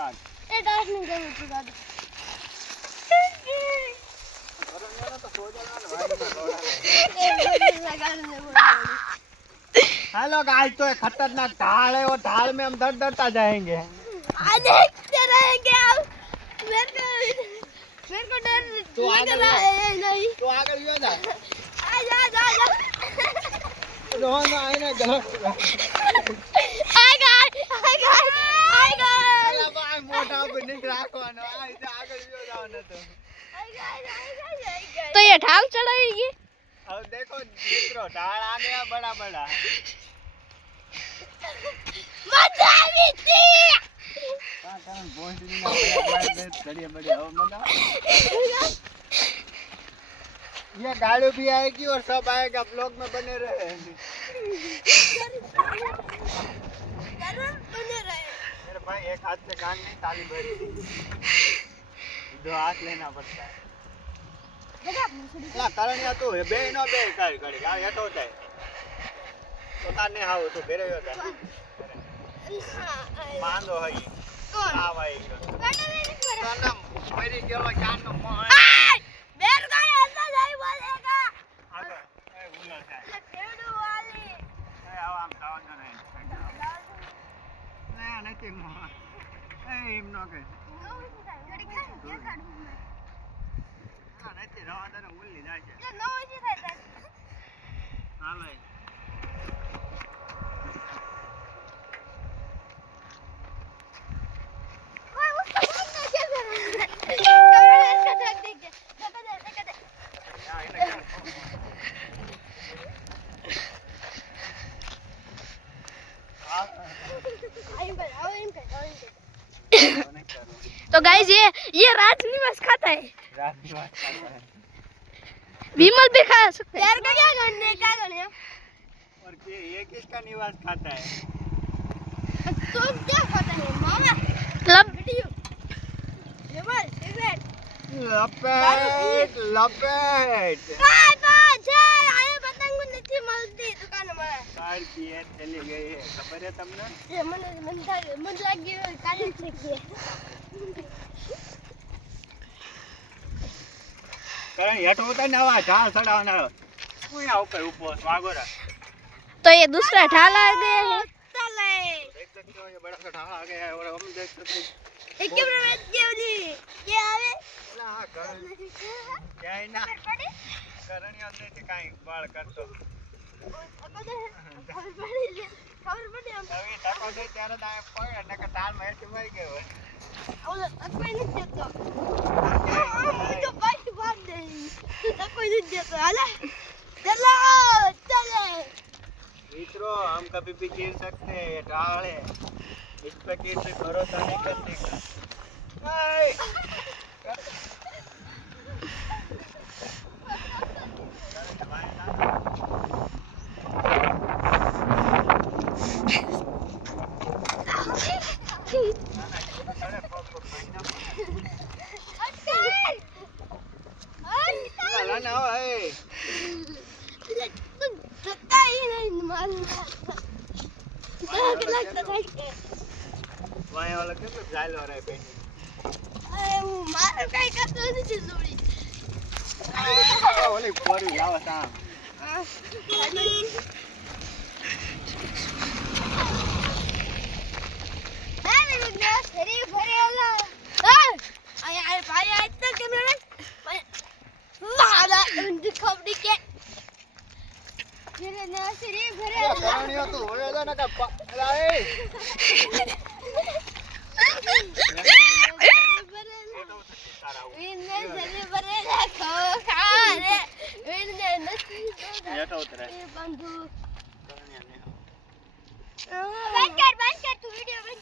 start ए dance नहीं करूं तू दादा करो तो सो जाना भाई लगाने बोला हेलो गाइस तो खतरनाक ढाल है और ढाल में हम डर डरता जाएंगे देखते रहेंगे आप मेरे को डर तो लग रहा है नहीं तो आगे लियो जा आजा रोहन आईने गलो आएगा अरे भाई मोटा बनी રાખવાનો આ રીતે આગળ लियो जाओ न तो तो ये ढाल चढ़ाएगी अब देखो मित्रों ढाल आ गया बड़ा बड़ा मजा आई थी का कारण पहुंचनी ना बड़ा बढ़िया हो मजा ये गाड़ी भी आएगी और सब आएगा ब्लॉग में बने रहे मेरे भाई एक हाथ से गान नहीं ताली बजी दो हाथ लेना पड़ता है ना कारण या तो बे नो बे काई गाड़ी आ हेठो जाए तो ताने हाव तो बेरे होता मांदो हई कौन आवाई ना मेरी गेलो जान नो मोह मेरे को ऐसा नहीं बोलेगा आगे ए उल्ला जाए ये पेड़ वाली ए आव आम खाओ न नहीं ना नहीं मोह ए इम नो के ના નથી રવા દે ઉલ્લી જાય છે ये नो जी થાય હા ભાઈ ओए उसको मारना क्या कर रहा है इसका ढक देख दे ના એને तो गाइस ये राजनिवास खाता है रात की बात करता है विमल भी खा सकते हैं यार का क्या करने और ये किसका निवास खाता है तो क्या खाता है मामा क्लब वीडियो विमल सिगरेट लपेट बाय बाय जय आए पतंग નથી મળતી દુકાનમાં કાર की है चली गई है खबर है તમને ये मन लागी કાઢી શકીએ कारण हेठ होता ना आवा ढाल चढ़ावना कोई आओ पे ऊपर स्वागोरा तो ये दूसरा ढाल आ गया है चले देख सकते हो ये बड़ा सा ढाल आ गया है और हम देख सकते हैं ये कैमरा में केवली ये आवे ना कर क्या है ना करणी अंदर से काई बाल करतो खबर पड़ी हम अभी तको दे त्यारे दाए पड़े न के ढाल में से मर गयो और कोई नहीं देता तो बाइक बांध दे तो कोई नहीं देता हाले चलो चले मित्रों हम कभी भी गिर सकते हैं ये ढाल है इस पे किसी भरोसा नहीं करने का ना है लगता ही नहीं मालूम लगता था वाया वाला क्यों तो जाल हो रहा है पेन अरे वो मार काय करतो नहीं जोड़ी ओले पोरी लावा ता कहानियों तो होएगा ना का लाए येटा उतरा बंधु कहानियां नहीं बंद कर तू वीडियो बंद